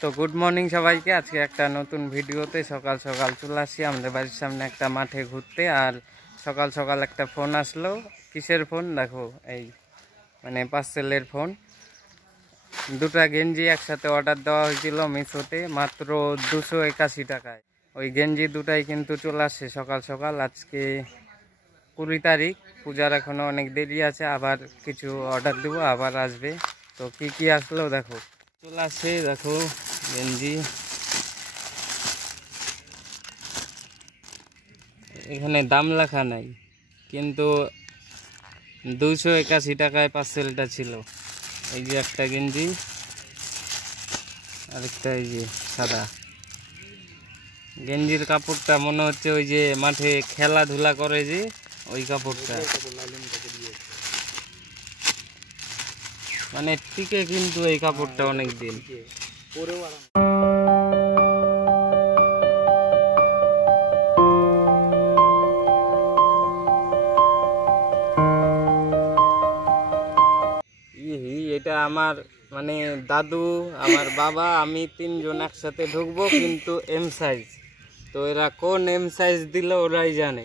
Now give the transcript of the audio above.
তো good morning সবাইকে। আজকে একটা নতুন ভিডিওতে সকাল সকাল চলে আসি আমাদের বাড়ির সামনে একটা মাঠে ঘুরতে। আর সকাল সকাল একটা ফোন আসলো। কিসের ফোন দেখো, এই মানে পার্সেলের ফোন। দুটা গেঞ্জি একসাথে অর্ডার দেওয়া হয়েছিল মিশোতে মাত্র 281 টাকায়। ওই গেঞ্জি দুটাই কিন্তু চলে আসছে সকাল সকাল। আজকে 20 তারিখ, পূজার এখনো অনেক দেরি আছে, আবার কিছু অর্ডার দেবো, আবার আসবে। তো কি কি আসলো দেখো, চলে আসছে দেখো গেঞ্জি। এখানে দাম লেখা নাই, কিন্তু 281 টাকায় পার্সেলটা ছিল। এই যে একটা গেঞ্জি, আরেকটা এই যে সাদা। গেঞ্জির কাপড়টা মনে হচ্ছে ওই যে মাঠে খেলাধুলা করে যে ওই কাপড়টা, মানে টিকে কিন্তু এই কাপড়টা অনেক দিন। এটা আমার মানে দাদু, আমার বাবা, আমি তিনজন একসাথে ঢুকবো, কিন্তু এম সাইজ। তো এরা কোন এম সাইজ দিল ওরাই জানে।